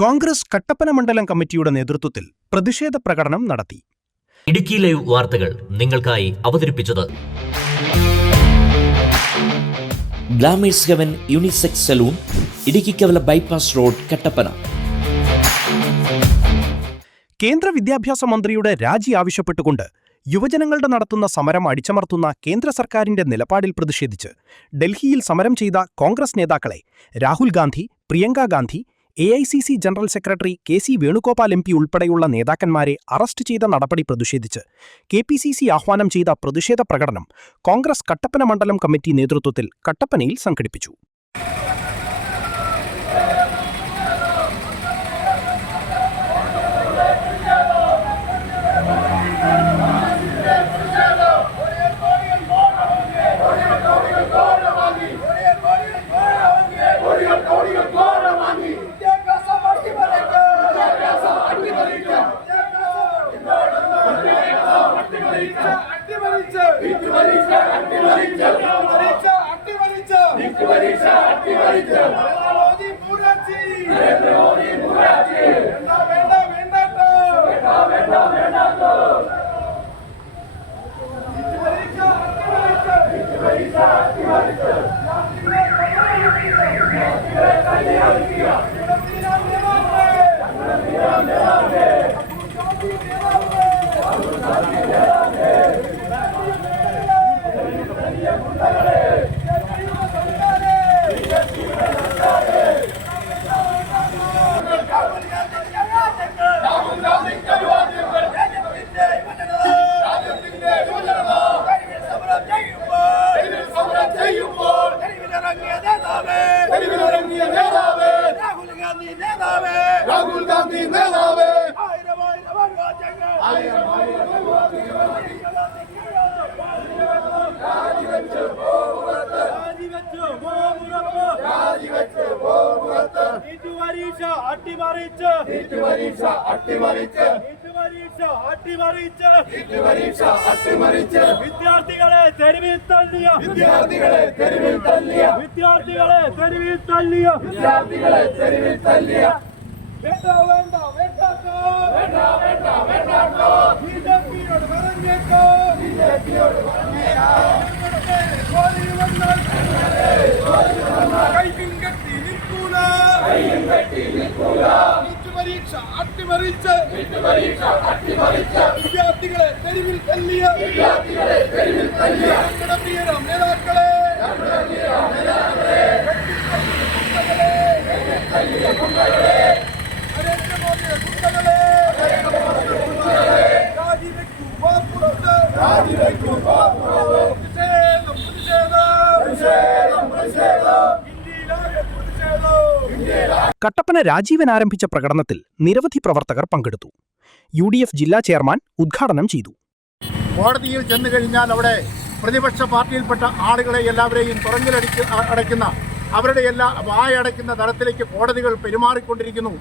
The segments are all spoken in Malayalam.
കോൺഗ്രസ് കട്ടപ്പന മണ്ഡലം കമ്മിറ്റിയുടെ നേതൃത്വത്തിൽ പ്രതിഷേധ പ്രകടനം നടത്തി. ഇടുക്കി ലൈവ് വാർത്തകൾ നിങ്ങൾക്കായി അവതരിപ്പിച്ചത് glamours heaven unisex salon, Idukkikkavala bypass road, Kattappana. കേന്ദ്ര വിദ്യാഭ്യാസ മന്ത്രിയുടെ രാജി ആവശ്യപ്പെട്ടുകൊണ്ട് യുവജനങ്ങളുടെ നടത്തുന്ന സമരം അടിച്ചമർത്തുന്ന കേന്ദ്ര സർക്കാരിന്റെ നിലപാടിൽ പ്രതിഷേധിച്ച് ഡൽഹിയിൽ സമരം ചെയ്ത കോൺഗ്രസ് നേതാക്കളെ Rahul Gandhi, Priyanka Gandhi, AICC general secretary KC Venugopal MP ഉൾപ്പെടെയുള്ള നേതാക്കന്മാരെ അറസ്റ്റ് ചെയ്ത നടപടി പ്രതിഷേധിച്ച് KPCC ആഹ്വാനം ചെയ്ത പ്രതിഷേധ പ്രകടനം കോൺഗ്രസ് കട്ടപ്പന മണ്ഡലം കമ്മിറ്റി നേതൃത്വത്തിൽ കട്ടപ്പനയിൽ സംഘടിപ്പിച്ചു. രാഹുൽ ഗാന്ധി നേതാവേ, വിദ്യാർത്ഥികളെ തെരുവിൽ തള്ളിയ വേണ്ട ബിജെപിയോട് പറഞ്ഞേക്കോ, കൈയും കെട്ടി നിൽക്കൂല, പരീക്ഷ അട്ടിമറിച്ച് വിദ്യാർത്ഥികളെ തെരുവിൽ തള്ളിയ ഞങ്ങളുടെ പ്രിയരാം നേതാക്കളെ കട്ടപ്പന രാജീവൻ ആരംഭിച്ച പ്രകടനത്തിൽ നിരവധി പ്രവർത്തകർ പങ്കെടുത്തു. UDF ജില്ലാ ചെയർമാൻ ഉദ്ഘാടനം ചെയ്തു. കോടതിയിൽ ചെന്നു കഴിഞ്ഞാൽ അവിടെ പ്രതിപക്ഷ പാർട്ടിയിൽപ്പെട്ട ആളുകളെ എല്ലാവരെയും അടയ്ക്കുന്ന അവരുടെ എല്ലാ വായടയ്ക്കുന്ന തരത്തിലേക്ക് കോടതികൾ പെരുമാറിക്കൊണ്ടിരിക്കുന്നു.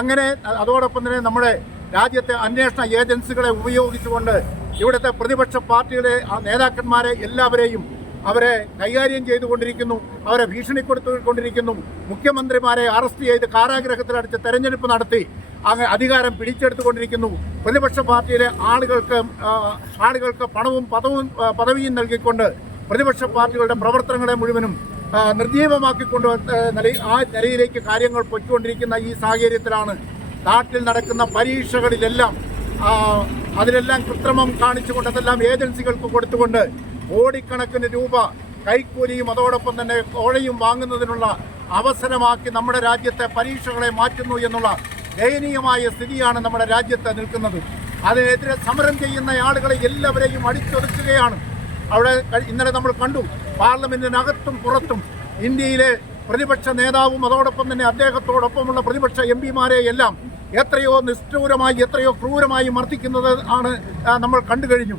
അങ്ങനെ അതോടൊപ്പം തന്നെ നമ്മുടെ രാജ്യത്തെ അന്വേഷണ ഏജൻസികളെ ഉപയോഗിച്ചുകൊണ്ട് ഇവിടുത്തെ പ്രതിപക്ഷ പാർട്ടിയുടെ നേതാക്കന്മാരെ എല്ലാവരെയും അവരെ കൈകാര്യം ചെയ്തുകൊണ്ടിരിക്കുന്നു, അവരെ ഭീഷണിപ്പെടുത്തിക്കൊണ്ടിരിക്കുന്നു. മുഖ്യമന്ത്രിമാരെ അറസ്റ്റ് ചെയ്ത് കാരാഗ്രഹത്തിലടച്ച് തെരഞ്ഞെടുപ്പ് നടത്തി അധികാരം പിടിച്ചെടുത്തുകൊണ്ടിരിക്കുന്നു. പ്രതിപക്ഷ പാർട്ടിയിലെ ആളുകൾക്ക് പണവും പദവിയും നൽകിക്കൊണ്ട് പ്രതിപക്ഷ പാർട്ടികളുടെ പ്രവർത്തനങ്ങളെ മുഴുവനും നിർജീവമാക്കിക്കൊണ്ട് ആ നിലയിലേക്ക് കാര്യങ്ങൾ പൊയ്ക്കൊണ്ടിരിക്കുന്ന ഈ സാഹചര്യത്തിലാണ് നാട്ടിൽ നടക്കുന്ന പരീക്ഷകളിലെല്ലാം അതിലെല്ലാം കൃത്രിമം കാണിച്ചുകൊണ്ട് അതെല്ലാം ഏജൻസികൾക്ക് കൊടുത്തുകൊണ്ട് കോടിക്കണക്കിന് രൂപ കൈക്കൂലിയും അതോടൊപ്പം തന്നെ കോഴയും വാങ്ങുന്നതിനുള്ള അവസരമാക്കി നമ്മുടെ രാജ്യത്തെ പരീക്ഷകളെ മാറ്റുന്നു എന്നുള്ള ദയനീയമായ സ്ഥിതിയാണ് നമ്മുടെ രാജ്യത്ത് നിൽക്കുന്നത്. അതിനെതിരെ സമരം ചെയ്യുന്ന ആളുകളെ എല്ലാവരെയും അടിച്ചൊതുക്കുകയാണ്. അവിടെ ഇന്നലെ നമ്മൾ കണ്ടു, പാർലമെന്റിനകത്തും പുറത്തും ഇന്ത്യയിലെ പ്രതിപക്ഷ നേതാവും അതോടൊപ്പം തന്നെ അദ്ദേഹത്തോടൊപ്പമുള്ള പ്രതിപക്ഷ MP-മാരെ എല്ലാം എത്രയോ നിഷ്ഠൂരമായി എത്രയോ ക്രൂരമായി മർദ്ദിക്കുന്നത് ആണ് നമ്മൾ കണ്ടു കഴിഞ്ഞു.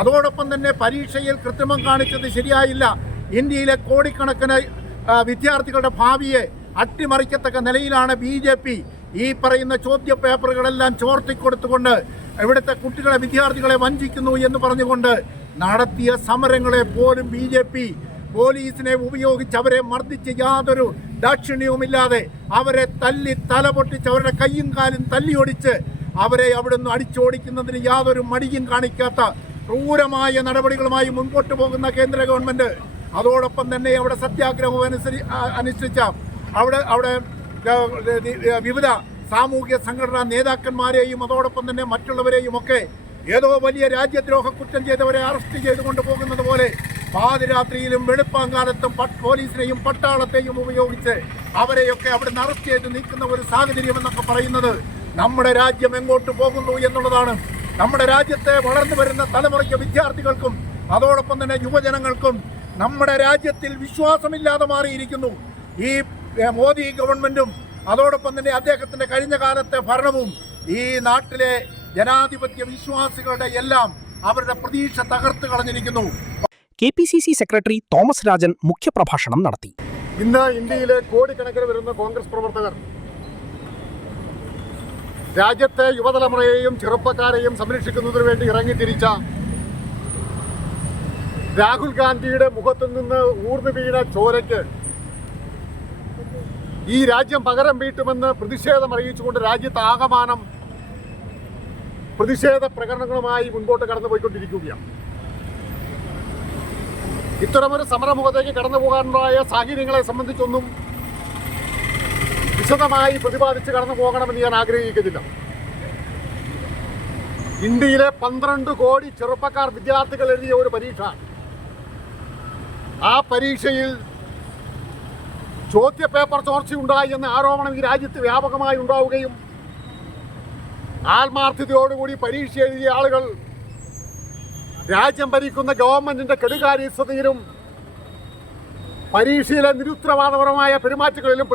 അതോടൊപ്പം തന്നെ പരീക്ഷയിൽ കൃത്രിമം കാണിച്ചത് ശരിയായില്ല. ഇന്ത്യയിലെ കോടിക്കണക്കിന് വിദ്യാർത്ഥികളുടെ ഭാവിയെ അട്ടിമറിക്കത്തക്ക നിലയിലാണ് BJP ഈ പറയുന്ന ചോദ്യ പേപ്പറുകളെല്ലാം ചോർത്തിക്കൊടുത്തുകൊണ്ട് ഇവിടുത്തെ കുട്ടികളെ വിദ്യാർത്ഥികളെ വഞ്ചിക്കുന്നു എന്ന് പറഞ്ഞുകൊണ്ട് നടത്തിയ സമരങ്ങളെ പോലും BJP പോലീസിനെ ഉപയോഗിച്ച് അവരെ മർദ്ദിച്ച് യാതൊരു ദാക്ഷിണ്യവുമില്ലാതെ അവരെ തല്ലി തലപൊട്ടിച്ച് അവരുടെ കയ്യും കാലും തല്ലിയൊടിച്ച് അവരെ അവിടുന്ന് അടിച്ചോടിക്കുന്നതിന് യാതൊരു മടിയും കാണിക്കാത്ത ക്രൂരമായ നടപടികളുമായി മുൻപോട്ട് പോകുന്ന കേന്ദ്ര ഗവൺമെന്റ്, അതോടൊപ്പം തന്നെ അവിടെ സത്യാഗ്രഹം അനുസരിച്ച അവിടെ വിവിധ സാമൂഹ്യ സംഘടനാ നേതാക്കന്മാരെയും അതോടൊപ്പം തന്നെ മറ്റുള്ളവരെയും ഒക്കെ ഏതോ വലിയ രാജ്യദ്രോഹ കുറ്റം ചെയ്തവരെ അറസ്റ്റ് ചെയ്തുകൊണ്ട് പോകുന്നത് പോലെ പാതിരാത്രിയിലും വെളുപ്പാങ്കാലത്തും പോലീസിനെയും പട്ടാളത്തെയും ഉപയോഗിച്ച് അവരെയൊക്കെ അവിടുന്ന് അറസ്റ്റ് ചെയ്ത് നീക്കുന്ന ഒരു സാഹചര്യം എന്നൊക്കെ പറയുന്നത് നമ്മുടെ രാജ്യം എങ്ങോട്ട് പോകുന്നു എന്നുള്ളതാണ്. നമ്മുടെ രാജ്യത്തെ വളർന്നു വരുന്ന തലമുറയ്ക്ക് വിദ്യാർത്ഥികൾക്കും അതോടൊപ്പം തന്നെ യുവജനങ്ങൾക്കും നമ്മുടെ രാജ്യത്തിൽ വിശ്വാസമില്ലാതെ മാറിയിരിക്കുന്നു. ഈ മോദി ഗവൺമെന്റും അതോടൊപ്പം തന്നെ അദ്ദേഹത്തിന്റെ കഴിഞ്ഞ കാലത്തെ ഭരണവും ഈ നാട്ടിലെ ജനാധിപത്യ വിശ്വാസികളുടെ എല്ലാം അവരുടെ പ്രതീക്ഷ തകർത്ത് കളഞ്ഞിരിക്കുന്നു. KPCC സെക്രട്ടറി തോമസ് രാജൻ മുഖ്യപ്രഭാഷണം നടത്തി. ഇന്ന് ഇന്ത്യയിലെ കോടിക്കണക്കിന് വരുന്ന കോൺഗ്രസ് പ്രവർത്തകർ രാജ്യത്തെ യുവതലമുറയെയും ചെറുപ്പക്കാരെയും സംരക്ഷിക്കുന്നതിന് വേണ്ടി ഇറങ്ങിത്തിരിച്ച രാഹുൽ ഗാന്ധിയുടെ മുഖത്തു നിന്ന് ഊർന്നു വീണ ചോരയ്ക്ക് ഈ രാജ്യം പകരം വീട്ടുമെന്ന് പ്രതിഷേധം അറിയിച്ചുകൊണ്ട് രാജ്യത്താകമാനം പ്രതിഷേധ പ്രകടനങ്ങളുമായി മുൻപോട്ട് കടന്നുപോയിക്കൊണ്ടിരിക്കുകയാണ്. ഇത്തരമൊരു സമരമുഖത്തേക്ക് കടന്നു പോകാനുണ്ടായ സാഹചര്യങ്ങളെ സംബന്ധിച്ചൊന്നും വിശദമായി പ്രതിപാദിച്ച് കടന്നു പോകണമെന്ന് ഞാൻ ആഗ്രഹിക്കുന്നില്ല. ഇന്ത്യയിലെ 12 കോടി ചെറുപ്പക്കാർ വിദ്യാർത്ഥികൾ എഴുതിയ ഒരു പരീക്ഷ, ആ പരീക്ഷയിൽ ചോദ്യപേപ്പർ ചോർച്ചയുണ്ടായി എന്ന ആരോപണം ഈ രാജ്യത്ത് വ്യാപകമായി ഉണ്ടാവുകയും ആത്മാർത്ഥതയോടുകൂടി പരീക്ഷ എഴുതിയ ആളുകൾ രാജ്യം ഭരിക്കുന്ന ഗവൺമെന്റിന്റെ കെടുകാര്യസ്ഥതയിലും പരീക്ഷയിലെ നിരുത്തരവാദപരമായ പെരുമാറ്റങ്ങളിലും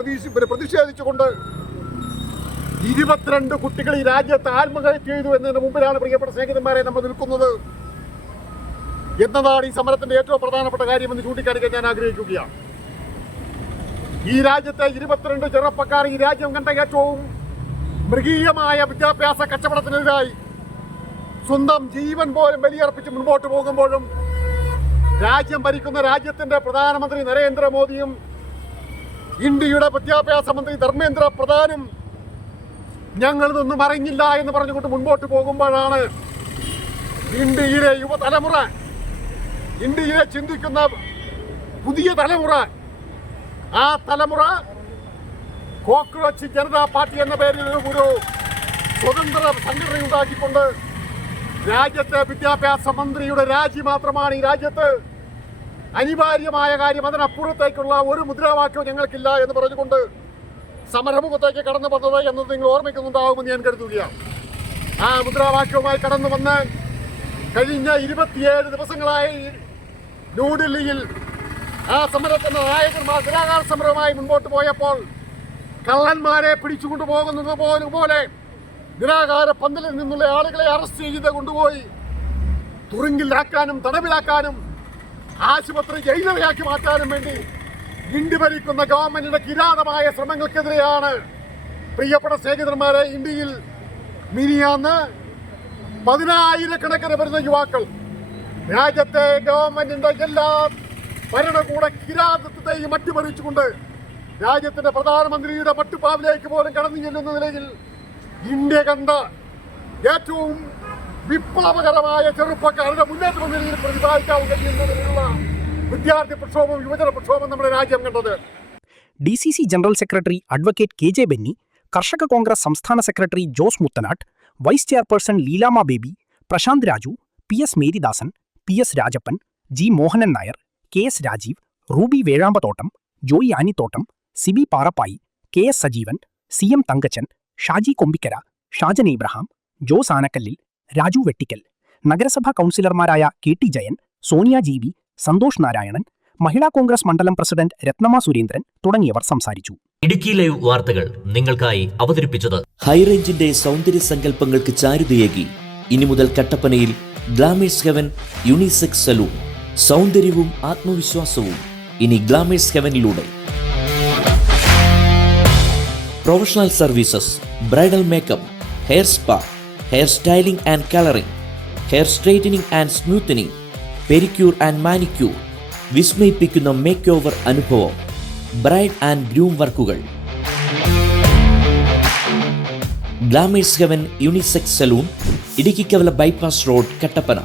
പ്രതിഷേധിച്ചുകൊണ്ട് 22 കുട്ടികൾ ഈ രാജ്യത്ത് ആത്മഹത്യ ചെയ്തു എന്നതിന് മുമ്പിലാണ് പ്രിയപ്പെട്ട സ്നേഹിതന്മാരെ നമ്മൾ നിൽക്കുന്നത് എന്നതാണ് ഈ സമരത്തിന്റെ ഏറ്റവും പ്രധാനപ്പെട്ട കാര്യമെന്ന് ചൂണ്ടിക്കാണിക്കാൻ ഞാൻ ആഗ്രഹിക്കുകയാണ്. ഈ രാജ്യത്തെ 22 ചെറുപ്പക്കാർ ഈ രാജ്യം കണ്ട ഏറ്റവും മൃഗീയമായ വിദ്യാഭ്യാസ കച്ചവടത്തിനെതിരായി സ്വന്തം ജീവൻ പോലും ബലിയർപ്പിച്ച് മുൻപോട്ട് പോകുമ്പോഴും രാജ്യം ഭരിക്കുന്ന രാജ്യത്തിന്റെ പ്രധാനമന്ത്രി നരേന്ദ്രമോദിയും ഇന്ത്യയുടെ വിദ്യാഭ്യാസ മന്ത്രി ധർമ്മേന്ദ്ര പ്രധാനും ഞങ്ങളിതൊന്നും അറിഞ്ഞില്ല എന്ന് പറഞ്ഞുകൊണ്ട് മുൻപോട്ട് പോകുമ്പോഴാണ് ഇന്ത്യയിലെ യുവതലമുറ, ഇന്ത്യയിലെ ചിന്തിക്കുന്ന പുതിയ തലമുറ, ആ തലമുറ കോക്രോച്ച് ജനതാ പാർട്ടി എന്ന പേരിൽ ഒരു സ്വതന്ത്ര സംഘടന ഉണ്ടാക്കിക്കൊണ്ട് രാജ്യത്തെ വിദ്യാഭ്യാസ മന്ത്രിയുടെ രാജി മാത്രമാണ് ഈ രാജ്യത്ത് അനിവാര്യമായ കാര്യം, അതിനപ്പുറത്തേക്കുള്ള ഒരു മുദ്രാവാക്യവും ഞങ്ങൾക്കില്ല എന്ന് പറഞ്ഞുകൊണ്ട് സമരമുഖത്തേക്ക് കടന്നു വന്നത് എന്നത് നിങ്ങൾ ഓർമ്മിക്കുന്നുണ്ടാവുമെന്ന് ഞാൻ കരുതുകയാണ്. ആ മുദ്രാവാക്യവുമായി കടന്നു വന്ന് കഴിഞ്ഞ 27 ദിവസങ്ങളായി ന്യൂഡൽഹിയിൽ ആ സമരത്തിന്റെ നായകന്മാർ നിരാഹാര സമരവുമായി മുൻപോട്ട് പോയപ്പോൾ കള്ളന്മാരെ പിടിച്ചുകൊണ്ടു പോകുന്നത് പോലെ നിരാഹാര പന്തലിൽ നിന്നുള്ള ആളുകളെ അറസ്റ്റ് ചെയ്ത് കൊണ്ടുപോയി തുറുങ്കിലാക്കാനും തടവിലാക്കാനും ആശുപത്രി ജയിലറയാക്കി മാറ്റാനും വേണ്ടി ഇന്ത്യ ഭരിക്കുന്ന ഗവൺമെന്റിന്റെ കിരാതമായ ശ്രമങ്ങൾക്കെതിരെയാണ് പ്രിയപ്പെട്ട സ്നേഹിതന്മാരെ ഇന്ത്യയിൽ മിനിയാന്ന് 10,000-കണക്കിന് വരുന്ന യുവാക്കൾ രാജ്യത്തെ ഗവൺമെന്റിന്റെ എല്ലാ ഭരണകൂട കിരാതത്വത്തെയും അട്ടിമറിച്ചുകൊണ്ട് രാജ്യത്തിന്റെ പ്രധാനമന്ത്രിയുടെ പട്ടുപാവിലേക്ക് പോലും കടന്നു ചെല്ലുന്ന നിലയിൽ ഇന്ത്യ കണ്ട ഏറ്റവും വിപ്ലവകരമായ ചെറുപ്പക്കാരുടെ മുന്നേറ്റം നിലയിൽ പ്രതിപാദിക്കാൻ കഴിയുന്നതിനുള്ള വിദ്യാർത്ഥി പ്രക്ഷോഭം, യുവജന പ്രക്ഷോഭം നമ്മുടെ രാജ്യം കണ്ടത്. DCC general secretary advocate KJ Benny, കർഷക കോൺഗ്രസ് സംസ്ഥാന secretary Jose Muthanattu, vice chairperson Leelama Baby, Prashanth Raju, PS Maridasan, PS Rajappan, G Mohanan Nair, KS Rajeev, Ruby Vezhambathottam, Joy Anithottam, Siby Parappai, KS Sajeevan, CM Thankachan, Shaji Kombikkara, Shajan Ibrahim, Jose Anakkallil, Raju Vettickal, നഗരസഭാ കൗൺസിലർമാരായ KT ജയൻ, സോണിയ GB, സന്തോഷ് നാരായണൻ, മഹിളാ കോൺഗ്രസ് മണ്ഡലം പ്രസിഡന്റ് രത്നമ സുരേന്ദ്രൻ തുടങ്ങിയവർ സംസാരിച്ചു. ഇടുക്കി ലൈവ് വാർത്തകൾ നിങ്ങൾക്കായി അവതരിപ്പിച്ചത് ഹൈറേഞ്ചിന്റെ സൗന്ദര്യ സങ്കല്പങ്ങൾക്ക് ചാരുതയേകി ഇനി മുതൽ കട്ടപ്പനയിൽ ഗ്ലാമേഴ്സ് ഹെവൻ യൂണിസെക്സ് സലൂൺ. സൗന്ദര്യവും ആത്മവിശ്വാസവും ഇനി ഗ്ലാമേഴ്സ് ഹെവനിലൂടെ. Professional services, bridal makeup, hair spa, hair styling and colouring, hair straightening and smoothening, pedicure and manicure, വിസ്മയിപ്പിക്കുന്ന മേക്ക് ഓവർ അനുഭവം, ബ്രൈഡ് ആൻഡ് ഗ്രൂം വർക്കുകൾ. Glamours heaven unisex salon, Idukkikkavala bypass road, Kattappana.